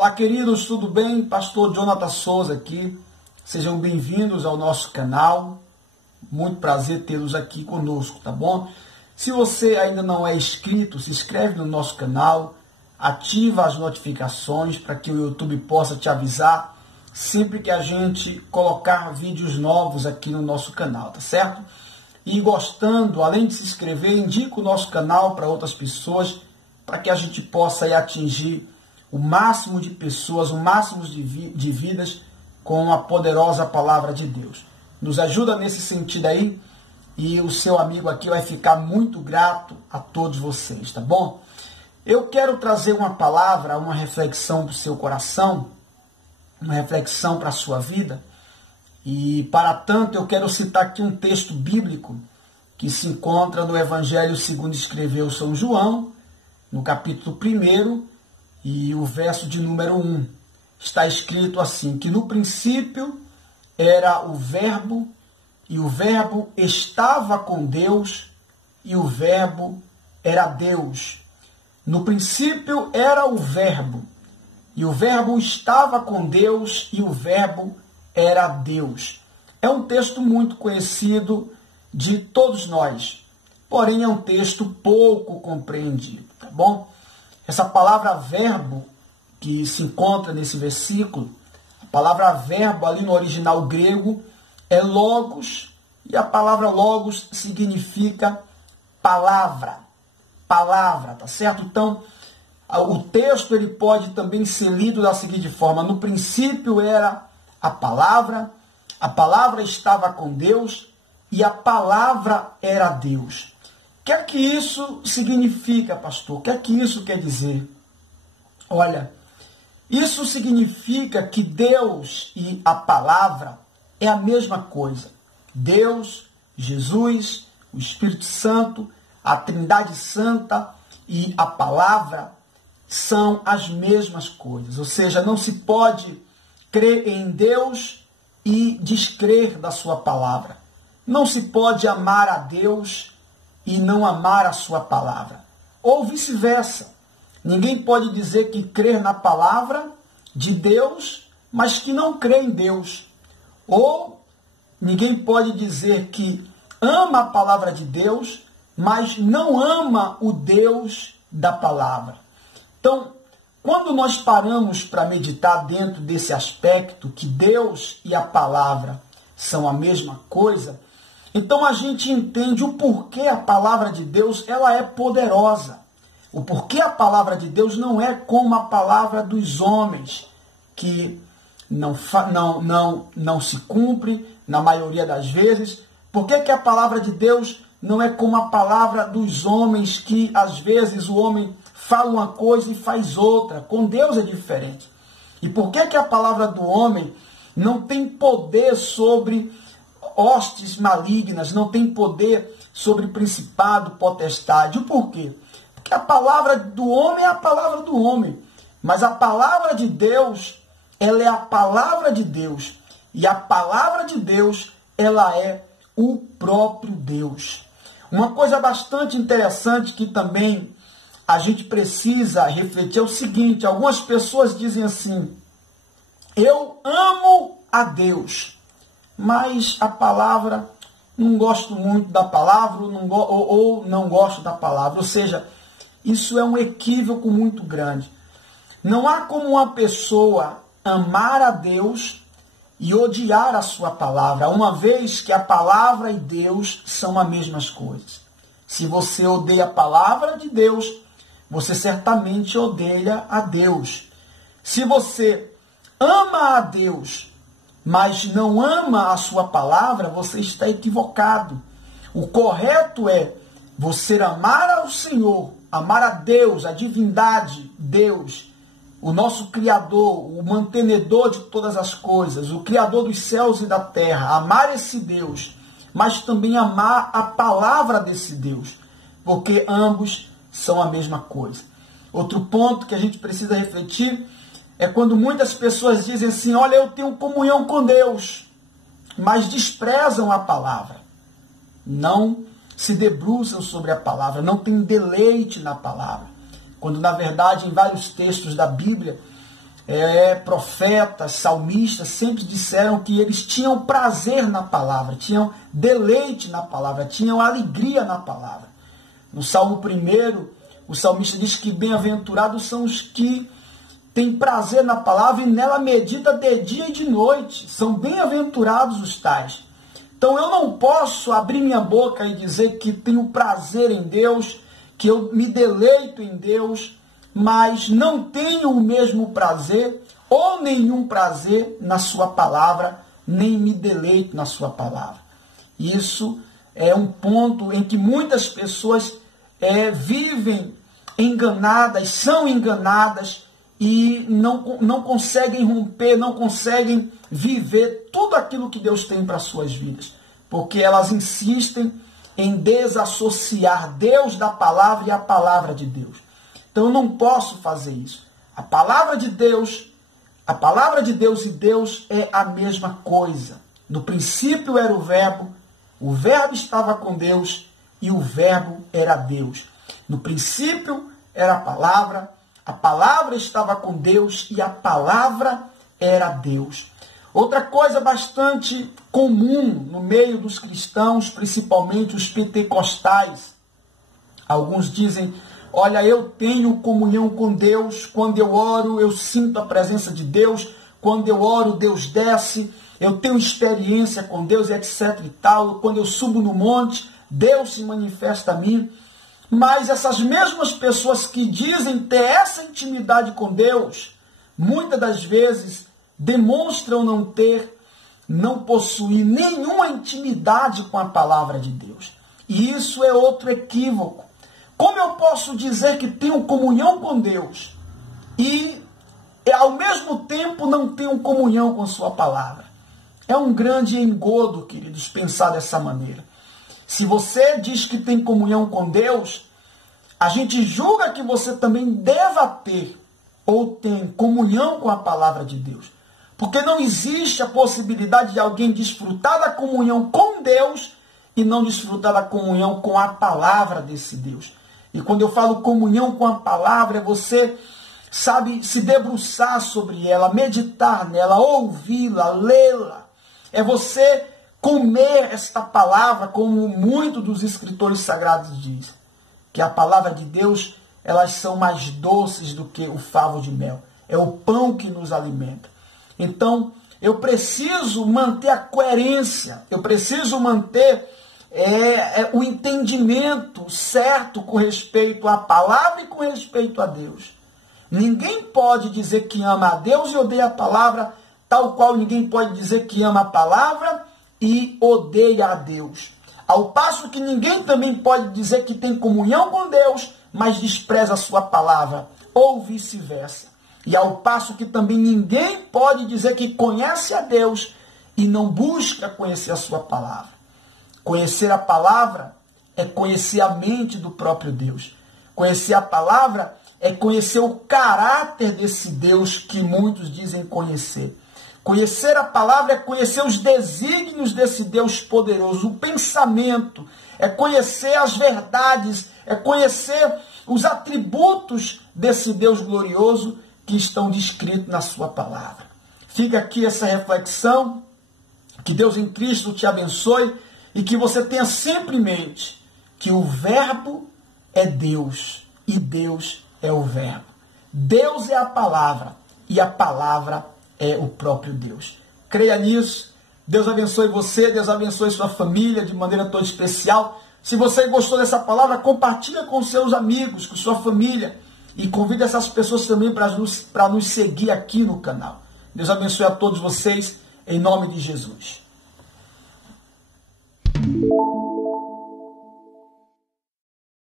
Olá, queridos, tudo bem? Pastor Jonathan Souza aqui. Sejam bem-vindos ao nosso canal. Muito prazer tê-los aqui conosco, tá bom? Se você ainda não é inscrito, se inscreve no nosso canal, ativa as notificações para que o YouTube possa te avisar sempre que a gente colocar vídeos novos aqui no nosso canal, tá certo? E gostando, além de se inscrever, indica o nosso canal para outras pessoas, para que a gente possa aí atingir o máximo de pessoas, o máximo de vidas com a poderosa palavra de Deus. Nos ajuda nesse sentido aí e o seu amigo aqui vai ficar muito grato a todos vocês, tá bom? Eu quero trazer uma palavra, uma reflexão para o seu coração, uma reflexão para a sua vida. E para tanto eu quero citar aqui um texto bíblico que se encontra no Evangelho segundo escreveu São João, no capítulo 1, e o verso de número 1, está escrito assim, que no princípio era o Verbo, e o Verbo estava com Deus, e o Verbo era Deus. No princípio era o Verbo, e o Verbo estava com Deus, e o Verbo era Deus. É um texto muito conhecido de todos nós, porém é um texto pouco compreendido, tá bom? Essa palavra verbo que se encontra nesse versículo, a palavra verbo ali no original grego é logos, e a palavra logos significa palavra, tá certo? Então, o texto ele pode também ser lido da seguinte forma: no princípio era a palavra estava com Deus, e a palavra era Deus. O que é que isso significa, pastor? O que é que isso quer dizer? Olha, isso significa que Deus e a palavra é a mesma coisa. Deus, Jesus, o Espírito Santo, a Trindade Santa e a palavra são as mesmas coisas. Ou seja, não se pode crer em Deus e descrer da sua palavra. Não se pode amar a Deus e não amar a sua palavra. Ou vice-versa. Ninguém pode dizer que crê na palavra de Deus, mas que não crê em Deus. Ou ninguém pode dizer que ama a palavra de Deus, mas não ama o Deus da palavra. Então, quando nós paramos para meditar dentro desse aspecto, que Deus e a palavra são a mesma coisa, então a gente entende o porquê a palavra de Deus ela é poderosa. O porquê a palavra de Deus não é como a palavra dos homens, que não se cumpre na maioria das vezes. Por que a palavra de Deus não é como a palavra dos homens, que às vezes o homem fala uma coisa e faz outra? Com Deus é diferente. E por que a palavra do homem não tem poder sobre hostes malignas, não tem poder sobre principado, potestade? O porquê? Porque a palavra do homem é a palavra do homem, mas a palavra de Deus, ela é a palavra de Deus, e a palavra de Deus, ela é o próprio Deus. Uma coisa bastante interessante que também a gente precisa refletir é o seguinte: algumas pessoas dizem assim, eu amo a Deus, mas a palavra, não gosto muito da palavra, ou não gosto da palavra. Ou seja, isso é um equívoco muito grande. Não há como uma pessoa amar a Deus e odiar a sua palavra, uma vez que a palavra e Deus são as mesmas coisas. Se você odeia a palavra de Deus, você certamente odeia a Deus. Se você ama a Deus, mas não ama a sua palavra, você está equivocado. O correto é você amar ao Senhor, amar a Deus, a divindade, Deus, o nosso Criador, o mantenedor de todas as coisas, o Criador dos céus e da terra, amar esse Deus, mas também amar a palavra desse Deus, porque ambos são a mesma coisa. Outro ponto que a gente precisa refletir é quando muitas pessoas dizem assim, olha, eu tenho comunhão com Deus, mas desprezam a palavra. Não se debruçam sobre a palavra, não têm deleite na palavra. Quando, na verdade, em vários textos da Bíblia, profetas, salmistas, sempre disseram que eles tinham prazer na palavra, tinham deleite na palavra, tinham alegria na palavra. No Salmo 1, o salmista diz que bem-aventurados são os que têm prazer na palavra e nela medita de dia e de noite. São bem-aventurados os tais. Então eu não posso abrir minha boca e dizer que tenho prazer em Deus, que eu me deleito em Deus, mas não tenho o mesmo prazer ou nenhum prazer na sua palavra, nem me deleito na sua palavra. Isso é um ponto em que muitas pessoas vivem enganadas, são enganadas e não conseguem romper, não conseguem viver tudo aquilo que Deus tem para suas vidas, porque elas insistem em desassociar Deus da palavra e a palavra de Deus. Então eu não posso fazer isso. A palavra de Deus e Deus é a mesma coisa. No princípio era o Verbo estava com Deus e o Verbo era Deus. No princípio era a palavra estava com Deus e a palavra era Deus. Outra coisa bastante comum no meio dos cristãos, principalmente os pentecostais, alguns dizem: olha, eu tenho comunhão com Deus, quando eu oro eu sinto a presença de Deus, quando eu oro Deus desce, eu tenho experiência com Deus, etc e tal, quando eu subo no monte, Deus se manifesta a mim. Mas essas mesmas pessoas que dizem ter essa intimidade com Deus, muitas das vezes demonstram não possuir nenhuma intimidade com a palavra de Deus. E isso é outro equívoco. Como eu posso dizer que tenho comunhão com Deus e ao mesmo tempo não tenho comunhão com sua palavra? É um grande engodo, queridos, pensar dessa maneira. Se você diz que tem comunhão com Deus, a gente julga que você também deva ter ou tem comunhão com a palavra de Deus. Porque não existe a possibilidade de alguém desfrutar da comunhão com Deus e não desfrutar da comunhão com a palavra desse Deus. E quando eu falo comunhão com a palavra, é você, sabe, se debruçar sobre ela, meditar nela, ouvi-la, lê-la. É você comer esta palavra, como muitos dos escritores sagrados dizem. Que a palavra de Deus, elas são mais doces do que o favo de mel. É o pão que nos alimenta. Então, eu preciso manter a coerência, eu preciso manter o entendimento certo com respeito à palavra e com respeito a Deus. Ninguém pode dizer que ama a Deus e odeia a palavra, tal qual ninguém pode dizer que ama a palavra e odeia a Deus. Ao passo que ninguém também pode dizer que tem comunhão com Deus, mas despreza a sua palavra, ou vice-versa. E ao passo que também ninguém pode dizer que conhece a Deus e não busca conhecer a sua palavra. Conhecer a palavra é conhecer a mente do próprio Deus. Conhecer a palavra é conhecer o caráter desse Deus que muitos dizem conhecer. Conhecer a palavra é conhecer os desígnios desse Deus poderoso, o pensamento, é conhecer as verdades, é conhecer os atributos desse Deus glorioso que estão descritos na sua palavra. Fica aqui essa reflexão, que Deus em Cristo te abençoe e que você tenha sempre em mente que o Verbo é Deus e Deus é o Verbo. Deus é a palavra e a palavra é o próprio Deus. Creia nisso. Deus abençoe você, Deus abençoe sua família de maneira toda especial. Se você gostou dessa palavra, compartilha com seus amigos, com sua família e convida essas pessoas também para nos seguir aqui no canal. Deus abençoe a todos vocês, em nome de Jesus.